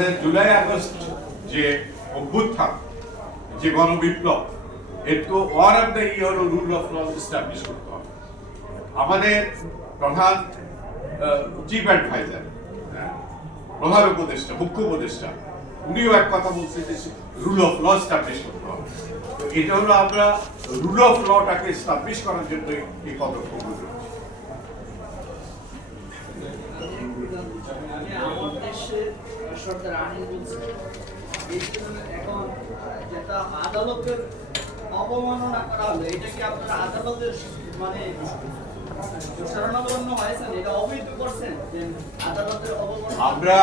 আমাদের July August যে অভ্যুত্থান, যে গণবিপ্লব, এর তো ওয়ান অফ দ্য ইয়ার ও রুল অফ ল এস্টাবলিশ করতে হবে। আমাদের প্রধান চিফ অ্যাডভাইজার প্রধান উপদেষ্টা, মুখ্য উপদেষ্টা, উনিও এক কথা বলছেন যে রুল অফ ল এস্টাবলিশ করতে হবে। এটা হলো আমরা রুল অফ লটাকে এস্টাবলিশ করার জন্য এই পদক্ষেপগুলো নিচ্ছি। মানে আমার দেশে যেটা আদালতের অবমাননা এটা কি আপনার আদালতের মানে আমরা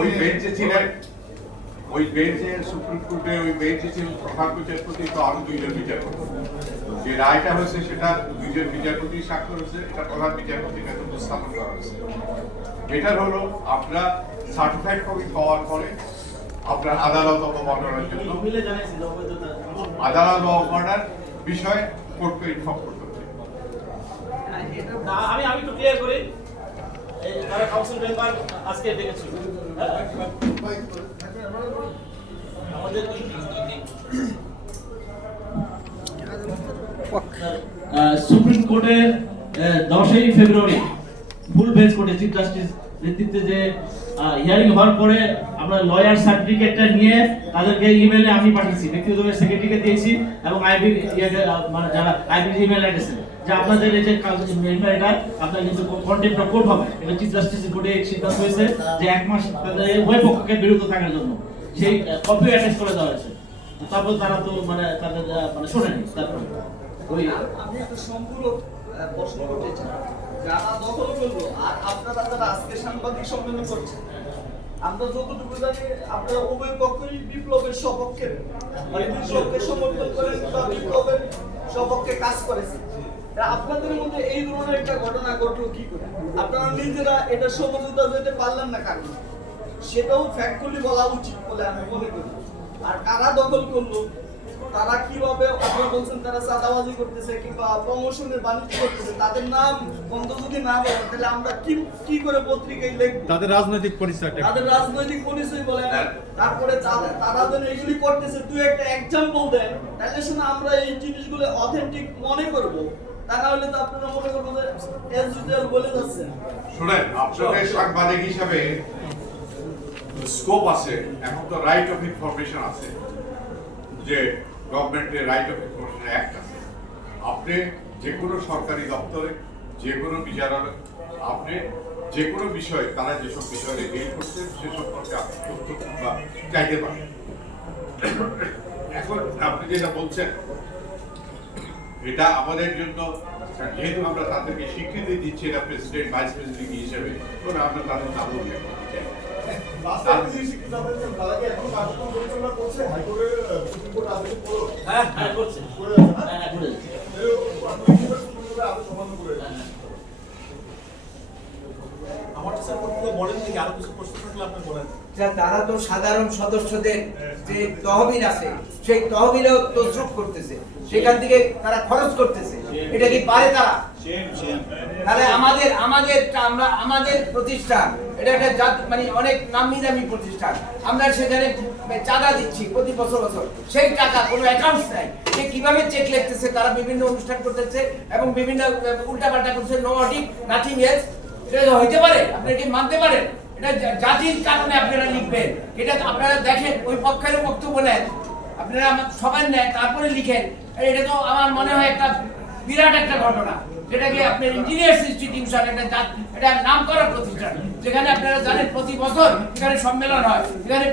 ওই বেঞ্চে ছিলেন। ওই বেঞ্চে সুপ্রিম কোর্টে ওই বেঞ্চে ছিলেন, প্রধান বিচারপতি, তো আরও দুইজন বিচারপতি। যে রায়টা হয়েছে সেটা দুইজন বিচারপতি স্বাক্ষর হয়েছে, এটা প্রধান বিচারপতির কাছে উপস্থাপন করা হয়েছে। এটার হলো আপনার সার্টিফাইড কপি পাওয়ার পরে আপনার আদালত অবমাননার জন্য আদালত অবমাননার বিষয়ে কোর্টকে ইনফর্ম করতে হবে। আমি আমি একটু ক্লিয়ার করি। তারা কাউন্সিল মেম্বার আজকে ডেকেছিল হ্যাঁ? আমাদের সুপ্রিম কোর্টের দশই ফেব্রুয়ারি ফুল বেঞ্চ কোর্টে চিফ জাস্টিস নেতৃত্বে যে হিয়ারিং হওয়ার পরে আমরা লয়ার সার্টিফিকেটটা নিয়ে তাদেরকে ইমেলে আমি পাঠিয়েছি ব্যক্তিগতভাবে সেক্রেটারিকে দিয়েছি এবং আইবি মানে যারা আইবি ইমেল অ্যাড্রেসে যে আপনাদের এই যে এটা আপনার কিন্তু কন্টেন্ট কোর্ট হবে। এটা চিফ জাস্টিস কোর্টে সিদ্ধান্ত হয়েছে যে এক মাস তাদের উভয় পক্ষকে বিরত থাকার জন্য। সেই কপি অ্যাটাচ করে দেওয়া হয়েছে। তারপর তারা তো মানে তাদের মানে শোনেনি। তারপর ওই আমি একটা সম্পূর্ণ প্রশ্ন করতে চাই যারা দখল করল, আর আপনারা যারা আজকে সাংবাদিক সম্মেলন করছেন, আমরা যতটুকু জানি আপনারা উভয় পক্ষই বিপ্লবের সপক্ষে মানে বিপ্লবকে সমর্থন করেন বা বিপ্লবের সপক্ষে কাজ করেছেন। আপনাদের মধ্যে এই ধরনের একটা ঘটনা ঘটলো কি করে? আপনারা নিজেরা এটা সমঝোতা যেতে পারলেন না কারণ? সেটাও ফ্যাক্টলি বলা উচিত বলে আমি মনে করি। আর কারা দখল করল? তারা কীভাবে আপনারা বলছেন তারা চাঁদাবাজি করতেছে কিংবা প্রমোশনের বাণিজ্য করতেছে তাদের নাম বন্ধ যদি না বলে তাহলে আমরা কি কি করে পত্রিকায় লিখব? তাদের রাজনৈতিক পরিচয়টা কি? তাদের রাজনৈতিক পরিচয় বলে তারপরে তারা যেন এগুলি করতেছে তুই একটা এক্সাম্পল দেন তাহলে শুনে আমরা এই জিনিসগুলো অথেন্টিক মনে করব। তা না হলে তো আপনারা মনে করব যে এস ইউজুয়াল বলে যাচ্ছেন। শোনেন আপনাদের সাংবাদিক হিসাবে স্কোপ আছে এখন তো রাইট অফ ইনফরমেশন আছে। যে গভর্নমেন্টের রাইট অফ ইনফরমেশন অ্যাক্ট আছে। আপনি যে কোনো সরকারি দপ্তরে, যে কোনো বিচারালয়, আপনি যে কোনো বিষয়ে, তারা যেসব বিষয়ে ডিল করছে, সে সম্পর্কে আপনি তথ্য বা চাইতে পারেন। এখন আপনি যেটা বলছেন, এটা আমাদের জন্য, যেহেতু আমরা তাদেরকে স্বীকৃতি দিচ্ছি, এটা প্রেসিডেন্ট ভাইস প্রেসিডেন্ট হিসেবে, তো আমরা তাদের নাম উল্লেখ করতে চাই। আমার স্যার বলেন নাকি আরও কিছু প্রশ্ন থাকলে আপনি বলেন। যা তারা তো সাধারণ সদস্যদের যে তহবিল আছে, সেই তহবিলেও তসরুপ করতেছে। সেখান থেকে তারা খরচ করতেছে। এটা কি পারে তারা? তাহলে আমাদের আমাদের আমরা, আমাদের প্রতিষ্ঠান, এটা একটা মানে অনেক নামি দামি প্রতিষ্ঠান। আমরা সেখানে চাঁদা দিচ্ছি প্রতি বছর বছর। সেই টাকা কোনো অ্যাকাউন্টস নাই। সে কীভাবে চেক লিখতেছে? তারা বিভিন্ন অনুষ্ঠান করতেছে এবং বিভিন্ন, উল্টাপাল্টা করছে নো অডিট নাথিং এলস এটা হইতে পারে? আপনি কি মানতে পারেন? এটা জাতির কারণে আপনারা লিখবেন। এটা আপনারা দেখেন, ওই পক্ষের বক্তব্য নেন। আপনারা আমার সবাই নেন, তারপরে লিখেন। এটা তো আমার মনে হয় একটা বিরাট একটা ঘটনা, যেটাকে আপনার ইঞ্জিনিয়ার্স ইনস্টিটিউশন একটা এটা নাম করা প্রতিষ্ঠান, যেখানে আপনারা জানেন প্রতি বছর এখানে সম্মেলন হয়, এখানে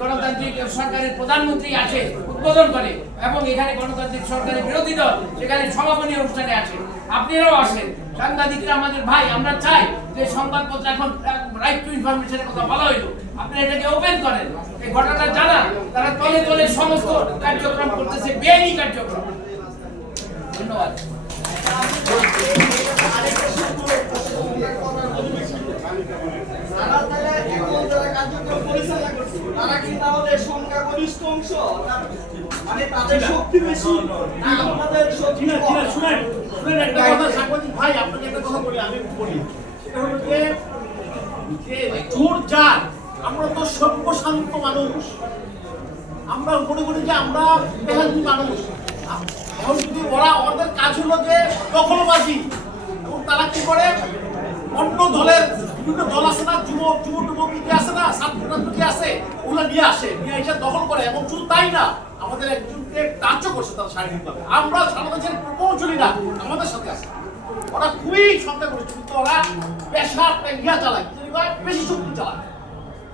গণতান্ত্রিক সরকারের প্রধানমন্ত্রী আসে উদ্বোধন করে, এবং এখানে গণতান্ত্রিক সরকারের বিরোধী দল, সেখানে সমাপনী অনুষ্ঠানে আসে আপনারাও আসেন। সাংবাদিকরা আমাদের ভাই আমরা চাই যে সংবাদপত্র এখন রাইট টু ইনফরমেশনের কথা বলা হইল। আপনি এটাকে ওপেন করেন। এই ঘটনা জানা তারা তলে তলে সমস্ত কার্যক্রম করতেছে বেআইনি কার্যক্রম। ধন্যবাদ। সংখ্যাগরিষ্ঠ অংশ। মানে তাদের শক্তি বেশি। না আমাদের শক্তি ঠিক আছে, ঠিক কম? আছে, শুনেন শুনেন একটা কথা সাংবাদিক ভাই আপনাকে একটা কথা বলি আমি বলি সেটা হলো যে যে চোর যার আমরা তো শান্ত মানুষ, আমরা মনে করি যে আমরা মেধাবী মানুষ, এখন যদি ওরা ওদের কাজ হলো যে দখলবাজি, এবং তারা কি করে? অন্য দলের বিভিন্ন দল আছে না, যুব যুব যুবক কি আছে না, ছাত্র কি আছে, ওগুলো নিয়ে আসে, নিয়ে এসে দখল করে, এবং শুধু তাই না, আমাদের একজনকে টাচও করছে তারা শারীরিকভাবে। আমরা সাধারণ পৌঁছলি না, আমাদের সাথে আছে। ওরা খুবই সন্দেহ করছে কিন্তু ওরা পেশা ইয়া চালায়? বেশি শক্তি চালায়।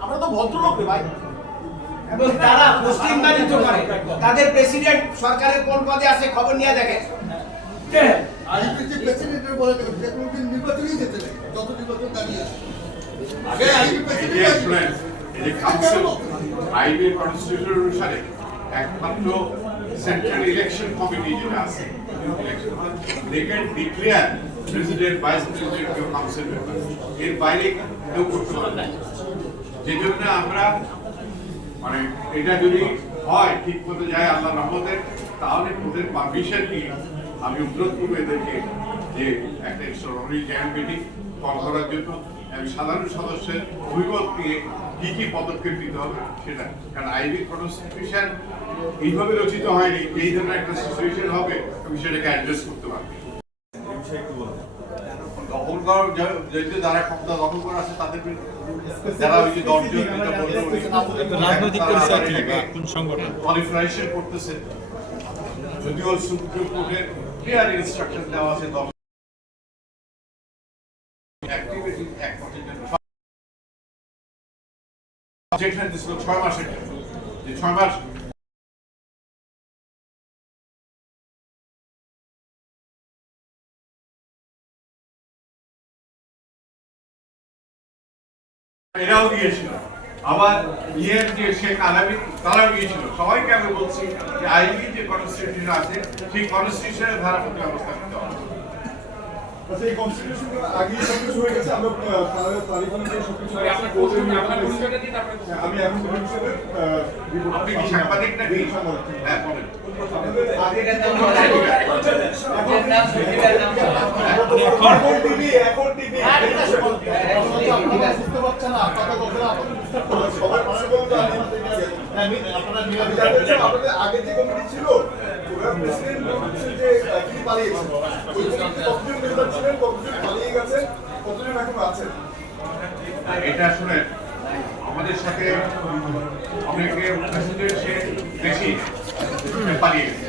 আমরা তো ভদ্রলোক রে ভাই। এবং তারা মুসলিম বাণিজ্য করে। তাদের প্রেসিডেন্ট সরকারের কোন পদে আছে খবর নিয়ে দেখে। একমাত্র সেন্ট্রাল ইলেকশন কমিটি যেটা আছে they can declare president vice president council member এর বাইরে কেউ করতে পারে না। যে জন্য আমরা মানে এটা যদি হয়, ঠিক মতো যায় আল্লাহ রহমতের তাহলে ওদের পারমিশন নিয়ে আমি অনুরোধ করব এদেরকে যে একটা এক্সট্রাঅর্ডিনারি জয়েন্ট মিটিং কল করার জন্য। আমি সাধারণ সদস্যের অভিমত নিয়ে কি কি পদক্ষেপ নিতে হবে সেটা, কারণ আইবি কনস্টিটিউশন এইভাবে রচিত হয়নি, এই ধরনের একটা সিচুয়েশন হবে, আমি সেটাকে অ্যাড্রেস করতে পারব। দখল করার যে- যে যারা ক্ষমতা দখল করা আছে তাদের যারা ওই যে দশজন যেটা রাজনৈতিক পরিচয় কি বা কোন সংগঠন? qualification করতেছে। যদিও সুপ্রিম কোর্টের ক্লিয়ার ইনস্ট্রাকশন দেওয়া আছে দশ অ্যাক্টিভিটি এক বছরের যেখানে ছয় মাসের যে ছয় মাস এরাও গিয়েছিল আবার ইয়ের যে শেখ আলামী তারাও গিয়েছিল সবাইকে আমি বলছি যে আইবি যে কনস্টিটিউশন আছে সেই কনস্টিটিউশনের ধারা প্রতি অবস্থা নিতে হবে। আচ্ছা হয়ে গেছে আমরা আহ, তার- তারিখ অনুযায়ী সবকিছু হ্যাঁ, আমি আপনি কি সাংবাদিক নাকি? হ্যাঁ বলেন। এখন টিভি। এখন টিভি আপনারা বুঝতে পারছেন না আপনারা দোকানে আপনারা বুঝতে পারছেন সবাই মনে করুন যে আমি আপনারা আমি জানতে চাই আপনাদের আগে এটা শুনে আমাদের সাথে অনেকে বেশি পালিয়ে গেছে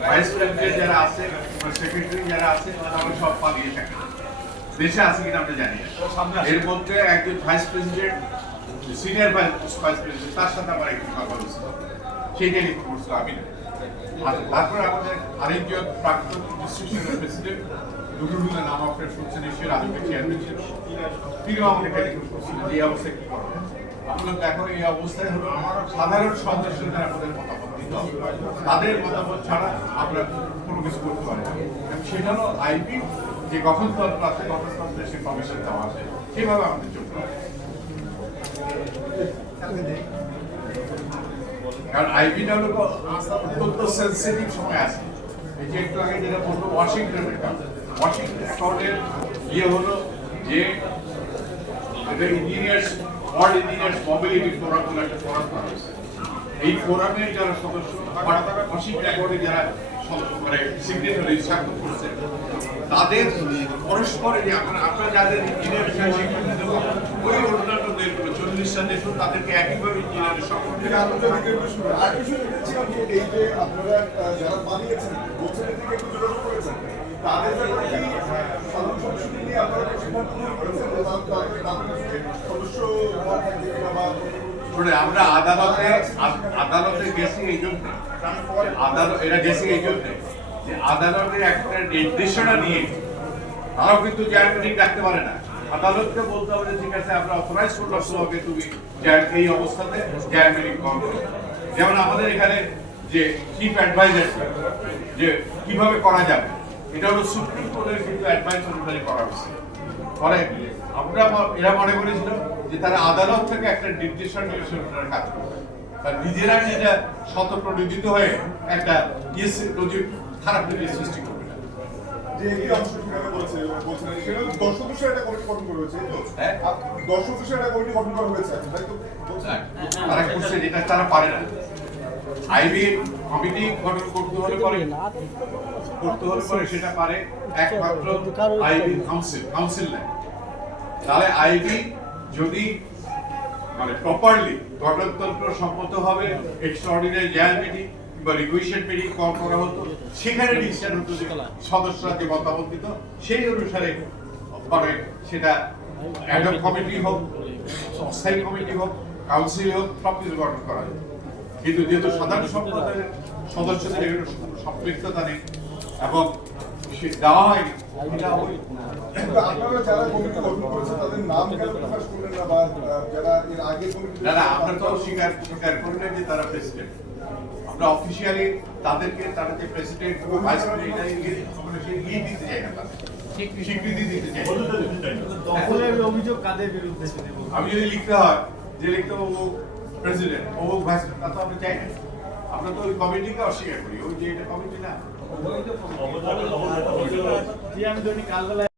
ভাইস প্রেসিডেন্ট যারা আছে সেক্রেটারি যারা আছে তারা সব পালিয়ে থাকে দেশে আছে কিনা আমরা জানি। এর মধ্যে একজন vice president senior vice president তার সাথে আমার একটু কথা হয়েছে। সেইটাই লিখতে করছিল আমি। আর তারপরে আমাদের আরেকজন প্রাক্তন প্রেসিডেন্ট দুটুলুনা নাম আপনার শুনছেন নিশ্চয়ই রাজুকে চেয়ারম্যান ছিল তিনিও আমাকে টেলিফোন এই অবস্থায় কি করব আমরা দেখো এই অবস্থায় হলো সাধারণ সদস্যদের আমাদের মতামত দিতে তাদের মতামত ছাড়া আমরা কোনো কিছু করতে পারি না। সেটা হলো আইপি, যে গঠনতন্ত্র আছে গঠনতন্ত্রের সে কমিশন দেওয়া আছে, সেভাবে আমাদের চলতে হবে। কারণ আইপিটা হলো অত্যন্ত সেন্সিটিভ সময় আছে। এই যে একটু আগে যেটা বলব ওয়াশিংটনের কাজ ওয়াশিংটনের ইয়ে হলো যে এটা engineers world engineers mobility forum বলে একটা ফোরাম করা এই ফোরামের যারা সদস্য ওয়াশিংটন বোর্ডে যারা মানে স্বাক্ষর করছে। তাদের পরস্পরে যে আমরা আপনারা যাদের ইঞ্জিনিয়ার দেবো ওই অন্যান্য দেশগুলো দেশও তাদেরকে একইভাবে ইঞ্জিনিয়ারের সম্পর্কে এই যে আপনারা যারা বলছেন এদিকে একটু করেছেন তাদের সাধারণ নিয়ে আপনারা সিদ্ধান্ত করেছেন সদস্য আমরা আদালতে আদালতে গেছি এই জন্য। আদালত, এটা এই জন্য যে আদালতে একটা নির্দেশনা নিয়ে তারাও কিন্তু পারে না। আদালতকে বলতে হবে ঠিক আছে, আমরা অথরাইজ তুমি এই অবস্থাতে করো। যেমন আমাদের এখানে যে চিফ অ্যাডভাইজার যে কীভাবে করা যাবে, এটা হলো সুপ্রিম কোর্টের কিন্তু অ্যাডভাইস অনুযায়ী করা হয়েছে। ফলে আমরা এরা মনে করেছিল যে, তারা আদালত থেকে একটা নির্দেশনা নিয়ে কাজ করবে। আর নিজেরা যেটা শতপ্রণোদিত হয়ে একটা খারাপ নজির সৃষ্টি করবে। না যে যে একটি বলছে বলছেন সেখানে দশ একটা কমিটি গঠন করা হয়েছে এই তো? আপ- দশ সদস্যের একটা কমিটি গঠন করা হয়েছে তাই তো? তারা করছে তারা পারে না। আইবি কমিটি গঠন করতে হলে পরে করতে হলে পরে সেটা পারে একমাত্র আইবি কাউন্সিল কাউন্সিল নেয় তাহলে আইবি যদি মানে প্রপারলি গঠনতন্ত্র সম্মত হবে এক্সট্রাঅর্ডিনারি জেনারেল মিটিং বা রিকুইশন মিটিং কল করা হতো, সেখানে ডিসিশন হতো যে সদস্যরা যে মতামত দিত সেই অনুসারে মানে সেটা অ্যাডপ কমিটি হোক অস্থায়ী কমিটি হোক কাউন্সিল হোক সব কিছু গঠন করা যায় কিন্তু যেহেতু সাধারণ সম্প্রদায়ের সদস্যদের এখানে সম্পৃক্ততা নেই, এবং দেওয়া হয়নি এটা ওই আপনারা যারা কমিটি গঠন করেছে তাদের নাম কেন প্রকাশ করলেন না বা যারা এর আগে কমিটি না না আমরা তো স্বীকার স্বীকার করি যে তারা প্রেসিডেন্ট আমরা অফিসিয়ালি তাদেরকে তারা যে প্রেসিডেন্ট ও ভাইস প্রেসিডেন্ট ইয়ে দিতে চাই না স্বীকৃতি। দিতে চাই। দখলের অভিযোগ কাদের বিরুদ্ধে আমি যদি লিখতে হয় যে লিখতে ও প্রেসিডেন্ট ও ভাইস তা তো আমরা চাই না। আমরা তো ওই কমিটিকে অস্বীকার করি। ওই যে এটা কমিটি না। আমি ধরি কালবেলা